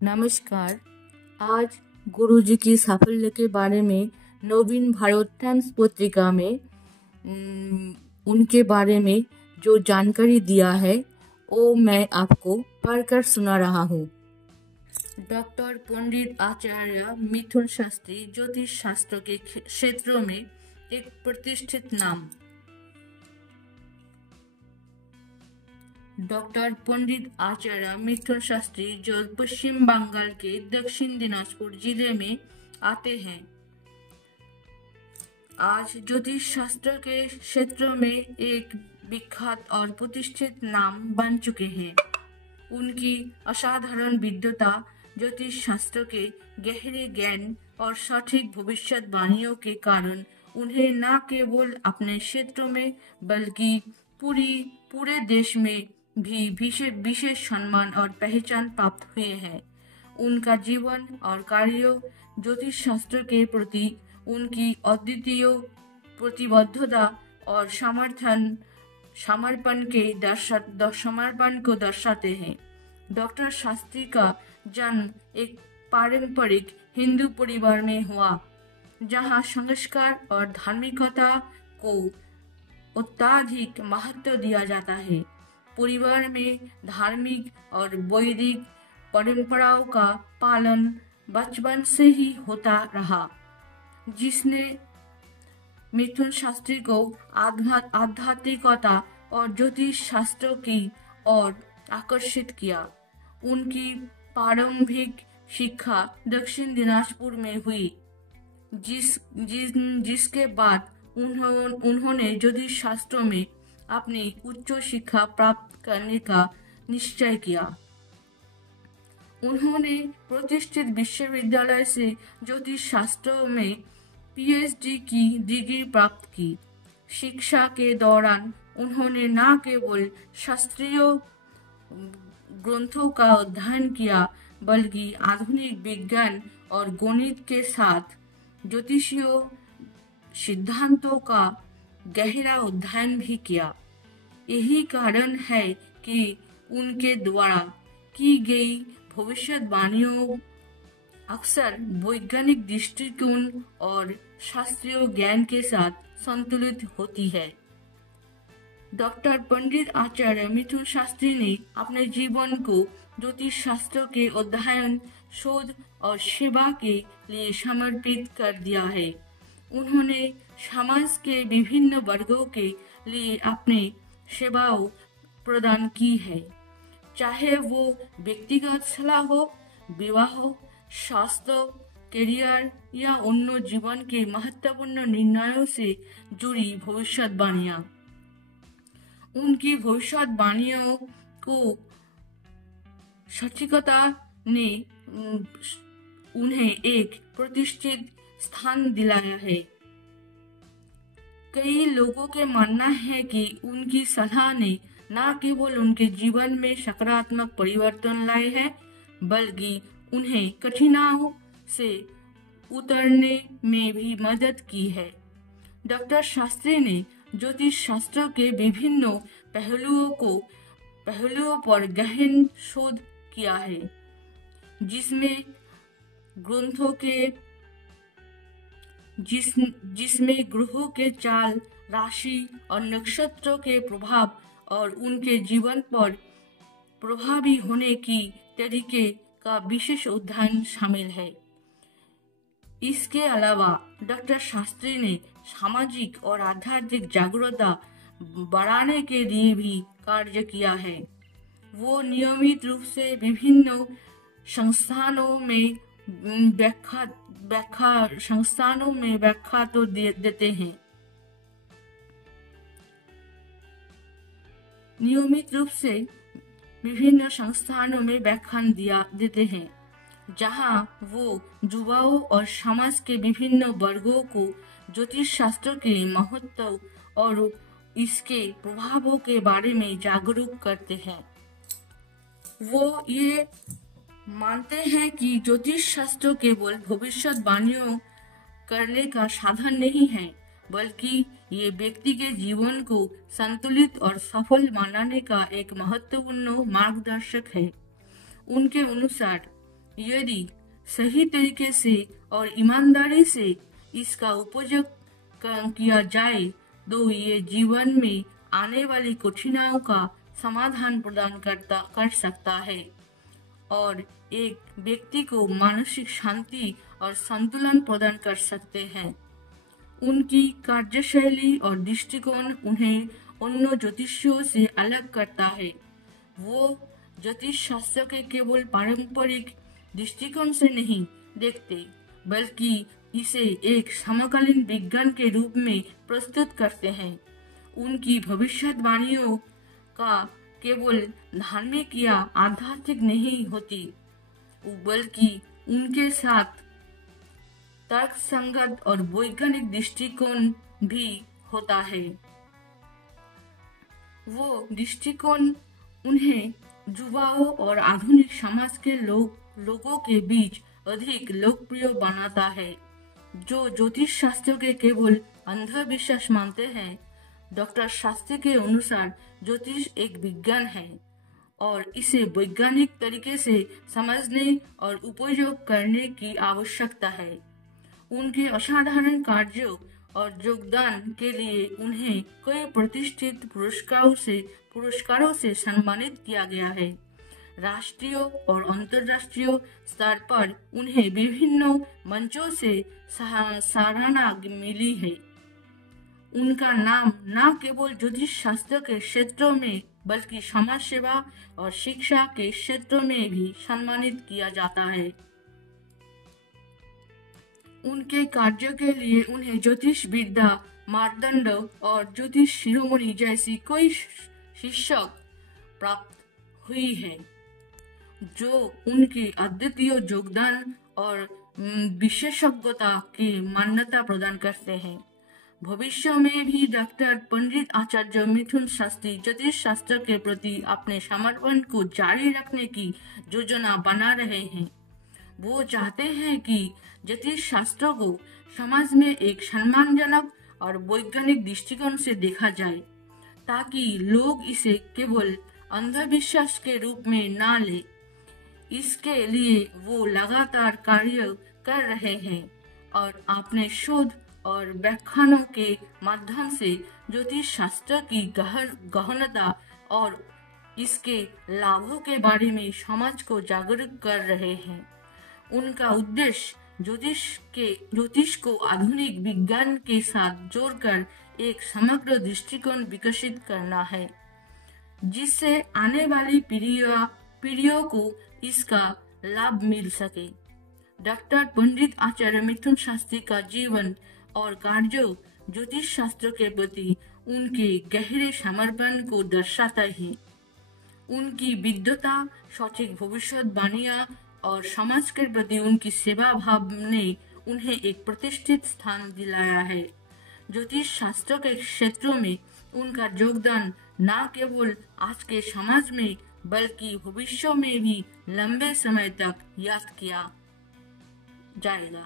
नमस्कार। आज गुरुजी की साफल्य के बारे में नवीन भारत टाइम्स पत्रिका में उनके बारे में जो जानकारी दिया है वो मैं आपको पढ़कर सुना रहा हूँ। डॉक्टर पंडित आचार्य मिथुन शास्त्री ज्योतिष शास्त्र के क्षेत्र में एक प्रतिष्ठित नाम। डॉक्टर पंडित आचार्य मिथुन शास्त्री जो पश्चिम बंगाल के दक्षिण दिनाजपुर जिले में आते हैं, आज ज्योतिष शास्त्र के क्षेत्र में एक विख्यात और प्रतिष्ठित नाम बन चुके हैं। उनकी असाधारण विद्वता, ज्योतिष शास्त्र के गहरे ज्ञान और सटीक भविष्यवाणियों के कारण उन्हें न केवल अपने क्षेत्र में बल्कि पूरे देश में भी विशेष सम्मान और पहचान प्राप्त हुए हैं। उनका जीवन और कार्य ज्योतिष शास्त्र के प्रति उनकी अद्वितीय प्रतिबद्धता और समर्पण को दर्शाते हैं। डॉक्टर शास्त्री का जन्म एक पारंपरिक हिंदू परिवार में हुआ, जहां संस्कार और धार्मिकता को अत्यधिक महत्व दिया जाता है। परिवार में धार्मिक और वैदिक परंपराओं का पालन बचपन से ही होता रहा, जिसने मिथुन शास्त्री को आध्यात्मिकता और ज्योतिष शास्त्र की ओर आकर्षित किया। उनकी प्रारंभिक शिक्षा दक्षिण दिनाजपुर में हुई, जिसके बाद उन्होंने ज्योतिष शास्त्र में अपनी उच्च शिक्षा प्राप्त करने का निश्चय किया। उन्होंने प्रतिष्ठित विश्वविद्यालय से ज्योतिष शास्त्र में पीएचडी की डिग्री प्राप्त की। शिक्षा के दौरान उन्होंने न केवल शास्त्रीय ग्रंथों का अध्ययन किया, बल्कि आधुनिक विज्ञान और गणित के साथ ज्योतिषीय सिद्धांतों का गहरा अध्ययन भी किया। यही कारण है कि उनके द्वारा की गई भविष्यवाणियों अक्सर वैज्ञानिक दृष्टिकोण और शास्त्रीय ज्ञान के साथ संतुलित होती है। डॉक्टर पंडित आचार्य मिथुन शास्त्री ने अपने जीवन को ज्योतिष शास्त्र के अध्ययन, शोध और सेवा के लिए समर्पित कर दिया है। उन्होंने समाज के विभिन्न वर्गों के लिए अपनी सेवाओं प्रदान की है, चाहे वो व्यक्तिगत सलाह हो, विवाह, स्वास्थ्य, करियर या अन्य जीवन के महत्वपूर्ण निर्णयों से जुड़ी भविष्यवाणियां। उनकी भविष्यवाणियों को सटीकता ने उन्हें एक प्रतिष्ठित स्थान दिलाया है। कई लोगों के मानना है कि उनकी सलाह ने न केवल उनके जीवन में सकारात्मक परिवर्तन लाए हैं, बल्कि उन्हें कठिनाइयों से उतरने में भी मदद की है। डॉक्टर शास्त्री ने ज्योतिष शास्त्र के विभिन्न पहलुओं पर गहन शोध किया है, जिसमें ग्रहों के चाल, राशि और नक्षत्रों के प्रभाव और उनके जीवन पर प्रभावी होने की तरीके का विशेष अध्ययन शामिल है। इसके अलावा डॉक्टर शास्त्री ने सामाजिक और आध्यात्मिक जागरूकता बढ़ाने के लिए भी कार्य किया है। वो नियमित रूप से विभिन्न संस्थानों में व्याख्या तो देते हैं। नियमित रूप से विभिन्न संस्थानों में व्याख्यान देते हैं, जहां वो युवाओं और समाज के विभिन्न वर्गों को ज्योतिष शास्त्र के महत्व और इसके प्रभावों के बारे में जागरूक करते हैं। वो ये मानते हैं कि ज्योतिष शास्त्र केवल भविष्यवाणियों करने का साधन नहीं है, बल्कि ये व्यक्ति के जीवन को संतुलित और सफल बनाने का एक महत्वपूर्ण मार्गदर्शक है। उनके अनुसार यदि सही तरीके से और ईमानदारी से इसका उपयोग किया जाए तो ये जीवन में आने वाली कठिनाइयों का समाधान प्रदान कर सकता है और एक व्यक्ति को मानसिक शांति और संतुलन प्रदान कर सकते हैं। उनकी कार्यशैली और दृष्टिकोण उन्हें अन्य ज्योतिषियों से अलग करता है। वो ज्योतिष शास्त्र के केवल पारंपरिक दृष्टिकोण से नहीं देखते, बल्कि इसे एक समकालीन विज्ञान के रूप में प्रस्तुत करते हैं। उनकी भविष्यवाणियों का केवल धार्मिक या आध्यात्मिक नहीं होती, बल्कि उनके साथ तर्कसंगत और वैज्ञानिक दृष्टिकोण भी होता है। वो दृष्टिकोण उन्हें युवाओं और आधुनिक समाज के लोगों के बीच अधिक लोकप्रिय बनाता है, जो ज्योतिष शास्त्र के केवल अंधविश्वास मानते हैं। डॉक्टर शास्त्री के अनुसार ज्योतिष एक विज्ञान है और इसे वैज्ञानिक तरीके से समझने और उपयोग करने की आवश्यकता है। उनके असाधारण कार्यों और योगदान के लिए उन्हें कई प्रतिष्ठित पुरस्कारों से सम्मानित किया गया है। राष्ट्रीय और अंतर्राष्ट्रीय स्तर पर उन्हें विभिन्न मंचों से सराहना मिली है। उनका नाम न केवल ज्योतिष शास्त्र के क्षेत्र में बल्कि समाज सेवा और शिक्षा के क्षेत्र में भी सम्मानित किया जाता है। उनके कार्यों के लिए उन्हें ज्योतिष विद्या मानदंड और ज्योतिष शिरोमणि जैसी कई शीर्षक प्राप्त हुई है, जो उनके अद्वितीय योगदान और विशेषज्ञता की मान्यता प्रदान करते हैं। भविष्य में भी डॉक्टर पंडित आचार्य मिथुन शास्त्री ज्योतिष शास्त्र के प्रति अपने समर्पण को जारी रखने की योजना बना रहे हैं। वो चाहते हैं कि ज्योतिष शास्त्र को समाज में एक सम्मानजनक और वैज्ञानिक दृष्टिकोण से देखा जाए, ताकि लोग इसे केवल अंधविश्वास के रूप में न ले। इसके लिए वो लगातार कार्य कर रहे हैं और अपने शोध और व्याख्यानों के माध्यम से ज्योतिष शास्त्र की गहनता और इसके लाभों के बारे में समाज को जागरूक कर रहे हैं। उनका उद्देश्य ज्योतिष को आधुनिक विज्ञान के साथ जोड़कर एक समग्र दृष्टिकोण विकसित करना है, जिससे आने वाली पीढ़ियों को इसका लाभ मिल सके। डॉक्टर पंडित आचार्य मिथुन शास्त्री का जीवन और कार्य ज्योतिष शास्त्र के प्रति उनके गहरे समर्पण को दर्शाता है। उनकी विद्वता, सटीक भविष्यवाणियां और समाज के प्रति उनकी सेवा भाव ने उन्हें एक प्रतिष्ठित स्थान दिलाया है। ज्योतिष शास्त्र के क्षेत्रों में उनका योगदान न केवल आज के समाज में बल्कि भविष्य में भी लंबे समय तक याद किया जाएगा।